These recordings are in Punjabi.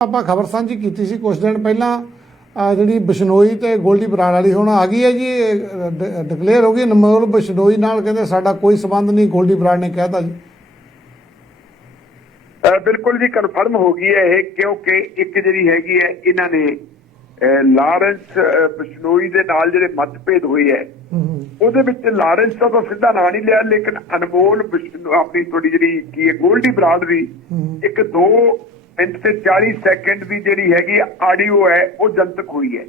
ਆਪਾਂ ਖਬਰ ਸਾਂਝੀ ਕੀਤੀ ਸੀ ਕੁਝ ਦਿਨ ਪਹਿਲਾਂ ਜਿਹੜੀ ਬਿਸ਼ਨੋਈ ਤੇ ਗੋਲਡੀ ਬਰਾੜ ਵਾਲੀ ਹੁਣ ਆ ਗਈ ਹੈ ਜੀ ਡਿਕਲੇਅਰ ਹੋ ਗਈ ਨਮੋਲ ਬਿਸ਼ਨੋਈ ਨਾਲ ਕਹਿੰਦੇ ਸਾਡਾ ਕੋਈ ਸਬੰਧ ਨਹੀਂ ਗੋਲਡੀ ਬਰਾੜ ਨੇ ਕਹਿਤਾ ਜੀ। ਬਿਲਕੁਲ ਜੀ ਕਨਫਰਮ ਹੋ ਗਈ ਹੈ ਇਹ ਕਿਉਂਕਿ ਇੱਕ ਜਿਹੜੀ ਹੈਗੀ ਹੈ ਇਹਨਾਂ ਨੇ ਲਾਰੈਂਸ ਬਿਸ਼ਨੋਈ ਦੇ ਨਾਲ ਜਿਹੜੇ ਮਤਭੇਦ ਹੋਏ ਹੈ ਉਹਦੇ ਵਿੱਚ ਲਾਰੈਂਸ ਦਾ ਤਾਂ ਸਿੱਧਾ ਨਾਂ ਨਹੀਂ ਲਿਆ ਲੇਕਿਨ ਅਨਮੋਲ ਆਪਣੀ ਥੋੜੀ ਜਿਹੜੀ ਕੀ ਹੈ ਗੋਲਡੀ ਬਰਾੜ ਦੀ ਹੂੰ। ਇੱਕ 2 ਮਿੰਟ ਤੇ 40 ਸੈਕਿੰਡ ਦੀ ਜਿਹੜੀ ਹੈਗੀ ਆਡੀਓ ਹੈ ਉਹ ਜਨਤਕ ਹੋਈ ਹੈ।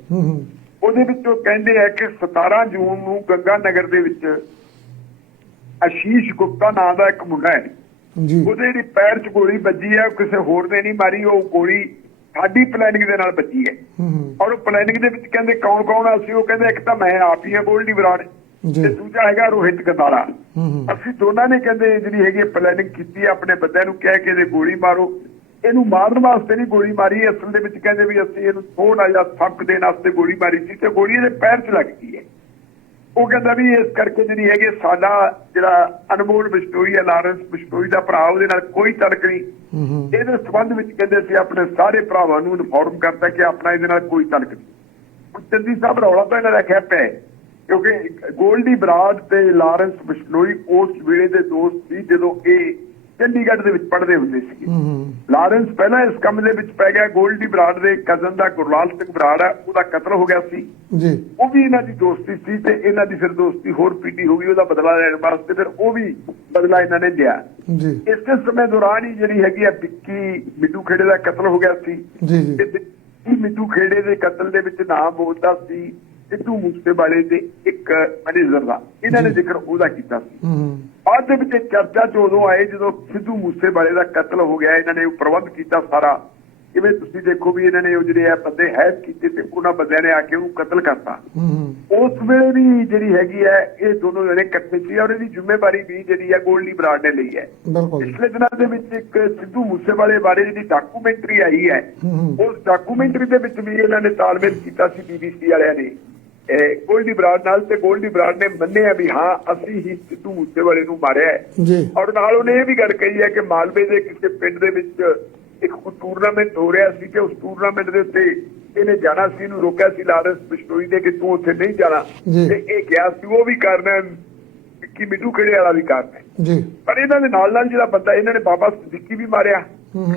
ਉਹਦੇ ਵਿੱਚ ਉਹ ਕਹਿੰਦੇ ਆ ਕਿ 17 ਜੂਨ ਨੂੰ ਗੰਗਾ ਨਗਰ ਦੇ ਵਿੱਚ ਆਸ਼ੀਸ਼ ਗੁਪਤਾ ਨਾਂ ਦਾ ਇੱਕ ਮੁੰਡਾ ਹੈ। ਜੀ। ਉਹਦੇ ਜਿਹੜੀ ਪੈਰ 'ਚ ਗੋਲੀ ਵੱਜੀ ਹੈ ਕਿਸੇ ਹੋਰ ਨੇ ਨਹੀਂ ਮਾਰੀ ਉਹ ਗੋਲੀ ਸਾਡੀ ਪਲੈਨਿੰਗ ਦੇ ਨਾਲ ਵੱਜੀ ਹੈ। ਔਰ ਉਹ ਪਲੈਨਿੰਗ ਦੇ ਵਿੱਚ ਕਹਿੰਦੇ ਕੌਣ ਕੌਣ ਆ ਸੀ ਉਹ ਕਹਿੰਦੇ ਇੱਕ ਤਾਂ ਮੈਂ ਆਪ ਹੀ ਆ ਗੋਲਡੀ ਬਰਾੜ ਤੇ ਦੂਜਾ ਹੈਗਾ ਰੋਹਿਤ ਹੂੰ ਅਸੀਂ ਦੋਨਾਂ ਨੇ ਕਹਿੰਦੇ ਜਿਹੜੀ ਹੈਗੀ ਪਲੈਨਿੰਗ ਕੀਤੀ ਆਪਣੇ ਬੰਦਿਆਂ ਨੂੰ ਕਹਿ ਕੇ ਇਹਦੇ ਗੋਲੀ ਮਾਰੋ। ਇਹਨੂੰ ਮਾਰਨ ਵਾਸਤੇ ਨਹੀਂ ਗੋਲੀ ਮਾਰੀ ਅਸਲ ਦੇ ਵਿੱਚ ਕਹਿੰਦੇ ਵੀ ਅਸੀਂ ਇਹਨੂੰ ਥੋੜਾ ਜਿਹਾ ਥੱਕ ਦੇਣ ਵਾਸਤੇ ਗੋਲੀ ਮਾਰੀ ਸੀ ਤੇ ਗੋਲੀ ਇਹਦੇ ਪੈਰ 'ਚ ਲੱਗ ਗਈ ਹੈ। ਉਹ ਕਹਿੰਦਾ ਵੀ ਇਸ ਕਰਕੇ ਜਿਹੜੀ ਹੈਗੀ ਸਾਡਾ ਜਿਹੜਾ ਅਨਮੋਲ ਬਿਸ਼ਨੋਈ ਹੈ ਲਾਰੈਂਸ ਬਿਸ਼ਨੋਈ ਦਾ ਭਰਾ ਉਹਦੇ ਨਾਲ ਕੋਈ ਤਲਕ ਨਹੀਂ। ਇਹਦੇ ਸੰਬੰਧ ਵਿੱਚ ਕਹਿੰਦੇ ਸੀ ਆਪਣੇ ਸਾਰੇ ਭਰਾਵਾਂ ਨੂੰ ਇਨਫੋਰਮ ਕਰਤਾ ਕਿ ਆਪਣਾ ਇਹਦੇ ਨਾਲ ਕੋਈ ਤਲਕ ਨਹੀਂ। ਹੁਣ ਚੰਦੀ ਸਾਹਿਬ ਰੌਲਾ ਤਾਂ ਇਹਨਾਂ ਦਾ ਖੈਪ ਹੈ ਕਿਉਂਕਿ ਗੋਲਡੀ ਬਰਾੜ ਤੇ ਲਾਰੈਂਸ ਬਿਸ਼ਨੋਈ ਉਸ ਵੇਲੇ ਦੇ ਦੋਸਤ ਸੀ ਜਦੋਂ ਇਹ ਚੰਡੀਗੜ੍ਹ ਦੇ ਵਿੱਚ ਪੜ੍ਹਦੇ ਹੁੰਦੇ ਸੀ ਲਾਰੈਂਸ ਪਹਿਲਾਂ ਇਸ ਕੰਮ ਦੇ ਵਿੱਚ ਪੈ ਗਿਆ ਗੋਲਡੀ ਬਰਾੜ ਦੇ ਕਜ਼ਨ ਦਾ ਗੁਰਲਾਲ ਸਿੰਘ ਬਰਾੜ ਹੈ ਉਹਦਾ ਕਤਲ ਹੋ ਗਿਆ ਸੀ। ਜੀ। ਉਹ ਵੀ ਇਹਨਾਂ ਦੀ ਦੋਸਤੀ ਸੀ ਤੇ ਇਹਨਾਂ ਦੀ ਫਿਰ ਦੋਸਤੀ ਹੋਰ ਪੀਟੀ ਹੋ ਗਈ ਉਹਦਾ ਬਦਲਾ ਲੈਣ ਵਾਸਤੇ ਫਿਰ ਉਹ ਵੀ ਬਦਲਾ ਇਹਨਾਂ ਨੇ ਲਿਆ। ਜੀ। ਇਸੇ ਸਮੇਂ ਦੌਰਾਨ ਹੀ ਜਿਹੜੀ ਹੈਗੀ ਆ ਵਿੱਕੀ ਮਿੱਟੂ ਖੇੜੇ ਦਾ ਕਤਲ ਹੋ ਗਿਆ ਸੀ। ਜੀ ਜੀ। ਮਿੱਟੂ ਖੇੜੇ ਦੇ ਕਤਲ ਦੇ ਵਿੱਚ ਨਾਮ ਬੋਲਦਾ ਸੀ ਸਿੱਧੂ ਮੂਸੇਵਾਲੇ ਦੇ ਇੱਕ ਮੈਨੇਜਰ ਦਾ। ਇਹਨਾਂ ਨੇ ਜ਼ਿਕਰ ਉਹਦਾ ਕੀਤਾ ਸੀ। ਦੇ ਵਿੱਚ ਚਰਚਾ ਚ ਉਦੋਂ ਆਏ ਜਦੋਂ ਸਿੱਧੂ ਮੂਸੇਵਾਲੇ ਦਾ ਕਤਲ ਹੋ ਗਿਆ ਇਹਨਾਂ ਨੇ ਪ੍ਰਬੰਧ ਕੀਤਾ ਸਾਰਾ। ਜਿਵੇਂ ਤੁਸੀਂ ਦੇਖੋ ਵੀ ਇਹਨਾਂ ਨੇ ਉਹ ਜਿਹੜੇ ਆ ਬੰਦੇ ਹੈਕ ਕੀਤੇ ਤੇ ਉਹਨਾਂ ਬੰਦਿਆਂ ਨੇ ਆ ਕੇ ਉਹਨੂੰ ਕਤਲ ਕਰਤਾ। ਉਸ ਵੇਲੇ ਵੀ ਜਿਹੜੀ ਹੈਗੀ ਹੈ ਇਹ ਦੋਨੋਂ ਜਣੇ ਇਕੱਠੇ ਸੀ ਔਰ ਇਹਦੀ ਜ਼ਿੰਮੇਵਾਰੀ ਵੀ ਜਿਹੜੀ ਹੈ ਗੋਲਡੀ ਬਰਾੜ ਨੇ ਲਈ ਹੈ। ਪਿਛਲੇ ਦਿਨਾਂ ਦੇ ਵਿੱਚ ਇੱਕ ਸਿੱਧੂ ਮੂਸੇਵਾਲੇ ਬਾਰੇ ਜਿਹੜੀ ਡਾਕੂਮੈਂਟਰੀ ਆਈ ਹੈ ਉਸ ਡਾਕੂਮੈਂਟਰੀ ਦੇ ਵਿੱਚ ਵੀ ਇਹਨਾਂ ਨੇ ਤਾਲਮੇਲ ਕੀਤਾ ਸੀ ਬੀਬੀਸੀ ਵਾਲਿਆਂ ਨੇ। ਗੋਲਡੀ ਬਰਾੜ ਨਾਲ ਤੇ ਗੋਲਡੀ ਬਰਾੜ ਨੇ ਮੰਨਿਆ ਵੀ ਹਾਂ ਅਸੀਂ ਹੀ ਸਿੱਧੂ ਮੂਸੇਵਾਲੇ ਨੂੰ ਮਾਰਿਆ ਹੈ। ਔਰ ਨਾਲ ਉਹਨੇ ਇਹ ਵੀ ਗੱਲ ਕਹੀ ਹੈ ਕਿ ਮਾਲਵੇ ਦੇ ਕਿਸੇ ਪਿੰਡ ਦੇ ਵਿੱਚ ਇੱਕ ਟੂਰਨਾਮੈਂਟ ਹੋ ਰਿਹਾ ਸੀ ਤੇ ਉਸ ਟੂਰਨਾਮੈਂਟ ਦੇ ਉੱਤੇ ਇਹਨੇ ਜਾਣਾ ਸੀ ਇਹਨੂੰ ਰੋਕਿਆ ਸੀ ਲਾਰੈਂਸ ਬਿਸ਼ਨੋਈ ਨੇ ਕਿ ਤੂੰ ਉੱਥੇ ਨਹੀਂ ਜਾਣਾ। ਤੇ ਇਹ ਗਿਆ ਸੀ ਉਹ ਵੀ ਕਾਰਨ ਕਿ ਮਿੱਟੂ ਖੇੜੇ ਵਾਲਾ ਵੀ ਕਾਰਨ ਜੀ। ਪਰ ਇਹਨਾਂ ਦੇ ਨਾਲ ਨਾਲ ਜਿਹੜਾ ਬੰਦਾ ਇਹਨਾਂ ਨੇ ਬਾਬਾ ਸਦੀਕੀ ਵੀ ਮਾਰਿਆ।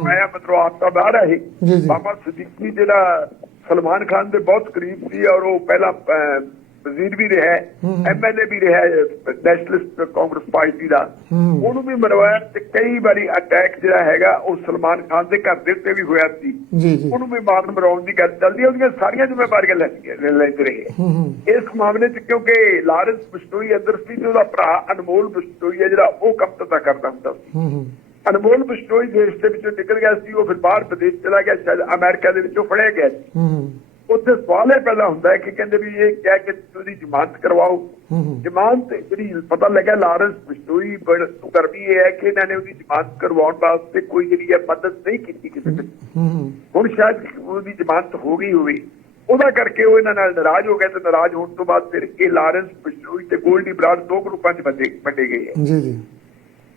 ਆਇਆ ਮਤਲਬ ਆਪ ਤਾਂ ਬਾਹਰ ਹੈ। ਬਾਬਾ ਸਦੀਕੀ ਜਿਹੜਾ ਸਲਮਾਨ ਖਾਨ ਦੇ ਬਹੁਤ ਕਰੀਬ ਸੀ ਔਰ ਉਹ ਪਹਿਲਾਂ ਵਜ਼ੀਰ ਵੀ ਰਿਹਾ। ਐਮਐਲਏ ਵੀ ਰਿਹਾ ਨੈਸ਼ਨਲਿਸਟ ਕਾਂਗਰਸ ਪਾਰਟੀ ਦਾ। ਉਹਨੂੰ ਵੀ ਮਰਵਾਇਆ ਤੇ ਕਈ ਵਾਰੀ ਅਟੈਕ ਜਿਹੜਾ ਹੈਗਾ ਉਹ ਸਲਮਾਨ ਖਾਨ ਦੇ ਘਰ ਦੇ ਉੱਤੇ ਵੀ ਹੋਇਆ ਸੀ ਉਹਨੂੰ ਵੀ ਮਾਰਨ ਮਰਾਉਣ ਦੀ ਗੱਲ ਚੱਲਦੀ ਹੈ ਉਹਦੀਆਂ ਸਾਰੀਆਂ ਜ਼ਿੰਮੇਵਾਰੀਆਂ ਲੈਂਦੇ ਰਹੇ ਇਸ ਮਾਮਲੇ 'ਚ ਕਿਉਂਕਿ ਲਾਰੈਂਸ ਬਿਸ਼ਨੋਈ ਅੰਦਰ ਸੀ ਤੇ ਉਹਦਾ ਭਰਾ ਅਨਮੋਲ ਬਿਸ਼ਨੋਈ ਹੈ ਜਿਹੜਾ ਉਹ ਕੰਮ ਤਾਂ ਕਰਦਾ ਹੁੰਦਾ ਸੀ ਅਨਮੋਲ ਬਿਸ਼ਨੋਈ ਦੇਸ਼ ਦੇ ਵਿੱਚੋਂ ਨਿਕਲ ਗਿਆ ਸੀ ਉਹ ਫਿਰ ਬਾਹਰ ਵਿਦੇਸ਼ ਚਲਾ ਗਿਆ ਸ਼ਾਇਦ ਅਮਰੀਕਾ ਦੇ ਵਿੱਚੋਂ ਫੜਿਆ ਗਿਆ ਸੀ। ਉੱਥੇ ਸਵਾਲ ਇਹ ਪੈਦਾ ਹੁੰਦਾ ਹੈ ਕਿ ਕਹਿੰਦੇ ਵੀ ਇਹ ਕਹਿ ਕੇ ਉਹਦੀ ਜ਼ਮਾਨਤ ਕਰਵਾਓ। ਜ਼ਮਾਨਤ ਜਿਹੜੀ ਪਤਾ ਲੱਗਾ ਲਾਰੈਂਸ ਬਿਸ਼ਨੋਈ ਬੜ ਕਰਦੀ ਇਹ ਹੈ ਕਿ ਇਹਨਾਂ ਨੇ ਉਹਦੀ ਜ਼ਮਾਨਤ ਕਰਵਾਉਣ ਵਾਸਤੇ ਕੋਈ ਜਿਹੜੀ ਹੈ ਮਦਦ ਨਹੀਂ ਕੀਤੀ ਕਿਸੇ ਨੇ। ਹੁਣ ਸ਼ਾਇਦ ਉਹਦੀ ਜ਼ਮਾਨਤ ਹੋ ਗਈ ਹੋਵੇ। ਉਹਦਾ ਕਰਕੇ ਉਹ ਇਹਨਾਂ ਨਾਲ ਨਾਰਾਜ਼ ਹੋ ਗਿਆ ਤੇ ਨਾਰਾਜ਼ ਹੋਣ ਤੋਂ ਬਾਅਦ ਫਿਰ ਇਹ ਲਾਰੈਂਸ ਬਿਸ਼ਨੋਈ ਤੇ ਗੋਲਡੀ ਬਰਾੜ ਦੋ ਗਰੁੱਪਾਂ 'ਚ ਵੰਡੇ ਗਏ ਜੀ ਜੀ।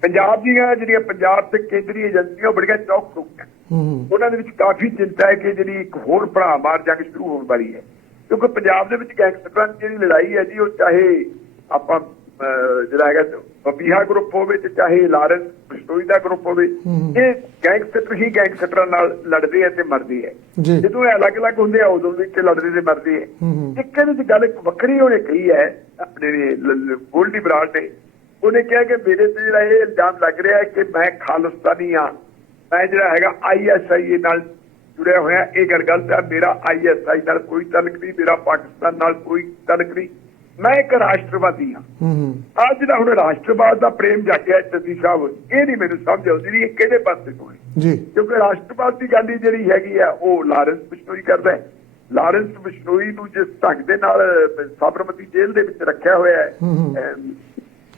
ਪੰਜਾਬ ਦੀਆਂ ਜਿਹੜੀਆਂ ਪੰਜਾਬ ਤੇ ਕੇਂਦਰੀ ਏਜੰਸੀਆਂ ਬੜੀਆਂ ਚੌਕ ਰੁਕ ਹੈ ਹੂੰ। ਹੂੰ ਉਹਨਾਂ ਦੇ ਵਿੱਚ ਕਾਫੀ ਚਿੰਤਾ ਹੈ ਕਿ ਜਿਹੜੀ ਇੱਕ ਹੋਰ ਭਰਾ ਮਾਰ ਜੰਗ ਸ਼ੁਰੂ ਹੋਣ ਵਾਲੀ ਹੈ। ਕਿਉਂਕਿ ਪੰਜਾਬ ਦੇ ਵਿੱਚ ਗੈਂਗਸਟਰਾਂ ਦੀ ਜਿਹੜੀ ਲੜਾਈ ਹੈ ਜੀ ਉਹ ਚਾਹੇ ਆਪਾਂ ਜਿਹੜਾ ਹੈਗਾ ਬਬੀਹਾ ਗਰੁੱਪ ਹੋਵੇ ਤੇ ਚਾਹੇ ਲਾਰੈਂਸ ਬਿਸ਼ਨੋਈ ਦਾ ਗਰੁੱਪ ਹੋਵੇ। ਇਹ ਗੈਂਗਸਟਰ ਹੀ ਗੈਂਗਸਟਰਾਂ ਨਾਲ ਲੜਦੇ ਆ ਤੇ ਮਰਦੇ ਆ ਜੀ। ਜਦੋਂ ਇਹ ਅਲੱਗ-ਅਲੱਗ ਹੁੰਦੇ ਆ ਉਦੋਂ ਵੀ ਤੇ ਲੜਦੇ ਤੇ ਮਰਦੇ ਹੂੰ। ਇੱਕ ਇਹਦੇ ਚ ਗੱਲ ਇੱਕ ਵੱਖਰੀ ਉਹਨੇ ਕਹੀ ਹੈ ਆਪਣੇ ਗੋਲਡੀ ਬਰਾੜ ਨੇ ਉਹਨੇ ਕਿਹਾ ਕਿ ਮੇਰੇ ਤੇ ਜਿਹੜਾ ਇਹ ਇਲਜ਼ਾਮ ਲੱਗ ਰਿਹਾ ਹੈ ਕਿ ਮੈਂ ਖਾਲਿਸਤਾਨੀ ਆ ਮੈਂ ਜਿਹੜਾ ਹੈਗਾ ਆਈਐਸਆਈ ਨਾਲ ਜੁੜਿਆ ਹੋਇਆ। ਇਹ ਗੱਲ ਗਲਤ ਹੈ। ਮੇਰਾ ਆਈਐਸਆਈ ਨਾਲ ਕੋਈ ਤਾਲੁਕ ਨਹੀਂ ਮੇਰਾ ਪਾਕਿਸਤਾਨ ਨਾਲ ਕੋਈ ਤਾਲੁਕ ਨਹੀਂ। ਮੈਂ ਇੱਕ ਰਾਸ਼ਟਰਵਾਦੀ ਹਾਂ। ਆ ਜਿਹੜਾ ਹੁਣ ਰਾਸ਼ਟਰਵਾਦ ਦਾ ਪ੍ਰੇਮ ਜਾਗਿਆ ਚੰਦੀ ਸਾਹਿਬ ਇਹ ਨਹੀਂ ਮੈਨੂੰ ਸਮਝ ਆਉਂਦੀ ਇਹ ਕਿਹੜੇ ਪਾਸੇ ਤੋਂ ਹੈ। ਜੀ। ਕਿਉਂਕਿ ਰਾਸ਼ਟਰਪਤੀ ਦੀ ਗੱਲ ਜਿਹੜੀ ਹੈਗੀ ਆ ਉਹ ਲਾਰੈਂਸ ਬਿਸ਼ਨੋਈ ਕਰਦਾ ਲਾਰੈਂਸ ਬਿਸ਼ਨੋਈ ਨੂੰ ਜਿਸ ਢੰਗ ਦੇ ਨਾਲ ਸਾਬਰਮਤੀ ਜੇਲ੍ਹ ਦੇ ਵਿੱਚ ਰੱਖਿਆ ਹੋਇਆ ਹੈ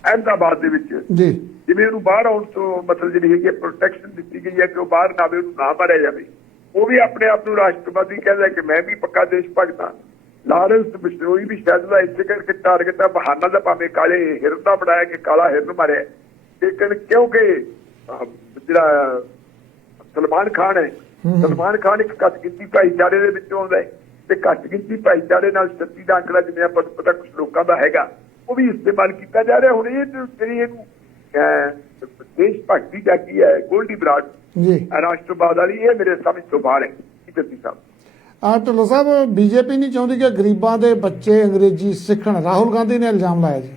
ਅਹਿਮਦਾਬਾਦ ਦੇ ਵਿੱਚ। ਜੀ। ਜਿਵੇਂ ਉਹਨੂੰ ਬਾਹਰ ਆਉਣ ਤੋਂ ਮਤਲਬ ਜਿਹੜੀ ਹੈਗੀ ਪ੍ਰੋਟੈਕਸ਼ਨ ਦਿੱਤੀ ਗਈ ਹੈ ਕਿ ਉਹ ਬਾਹਰ ਨਾ ਆਵੇ ਉਹਨੂੰ ਨਾ ਮਾਰਿਆ ਜਾਵੇ। ਉਹ ਵੀ ਆਪਣੇ ਆਪ ਨੂੰ ਰਾਸ਼ਟਰਪਤੀ ਕਹਿੰਦਾ ਕਿ ਮੈਂ ਵੀ ਪੱਕਾ ਦੇਸ਼ ਭਗਤ ਹਾਂ। ਲਾਰੈਂਸ ਬਿਸ਼ਨੋਈ ਵੀ ਸ਼ਾਇਦ ਦਾ ਇਸੇ ਕਰਕੇ ਟਾਰਗੇਟ ਆ ਬਹਾਨਾ ਦਾ ਭਾਵੇਂ ਕਾਲੇ ਹਿਰਨ ਦਾ ਬਣਾਇਆ ਕਿ ਕਾਲਾ ਹਿਰਨ ਮਾਰਿਆ। ਲੇਕਿਨ ਕਿਉਂਕਿ ਜਿਹੜਾ ਸਲਮਾਨ ਖਾਨ ਹੈ। ਸਲਮਾਨ ਖਾਨ ਇੱਕ ਘੱਟ ਗਿਣਤੀ ਭਾਈਚਾਰੇ ਦੇ ਵਿੱਚੋਂ ਆਉਂਦਾ ਹੈ ਤੇ ਘੱਟ ਗਿਣਤੀ ਭਾਈਚਾਰੇ ਨਾਲ ਸੱਤੀ ਦਾ ਅੰਕੜਾ ਜਿਵੇਂ ਆਪਾਂ ਪਤਾ ਕੁਝ ਲੋਕਾਂ ਦਾ ਹੈਗਾ। ਉਹ ਵੀ ਇਸਤੇਮਾਲ ਕੀਤਾ ਜਾ ਰਿਹਾ। ਹੁਣ ਇਹ ਜਿਹੜੀ ਇਹਨੂੰ ਦੇਸ਼ ਭਗਤੀ ਜਾਗੀ ਹੈ ਗੋਲਡੀ ਬਰਾੜ। ਜੀ। ਰਾਸ਼ਟਰਵਾਦ ਵਾਲੀ ਇਹ ਮੇਰੇ ਸਮਝ ਤੋਂ ਬਾਹਰ ਹੈ ਜੱਤੀ ਸਾਹਿਬ ਆ ਢਿੱਲੋਂ ਸਾਹਿਬ ਬੀਜੇਪੀ ਨਹੀਂ ਚਾਹੁੰਦੀ ਕਿ ਗਰੀਬਾਂ ਦੇ ਬੱਚੇ ਅੰਗਰੇਜ਼ੀ ਸਿੱਖਣ। ਰਾਹੁਲ ਗਾਂਧੀ ਨੇ ਇਲਜ਼ਾਮ ਲਾਇਆ ਜੀ।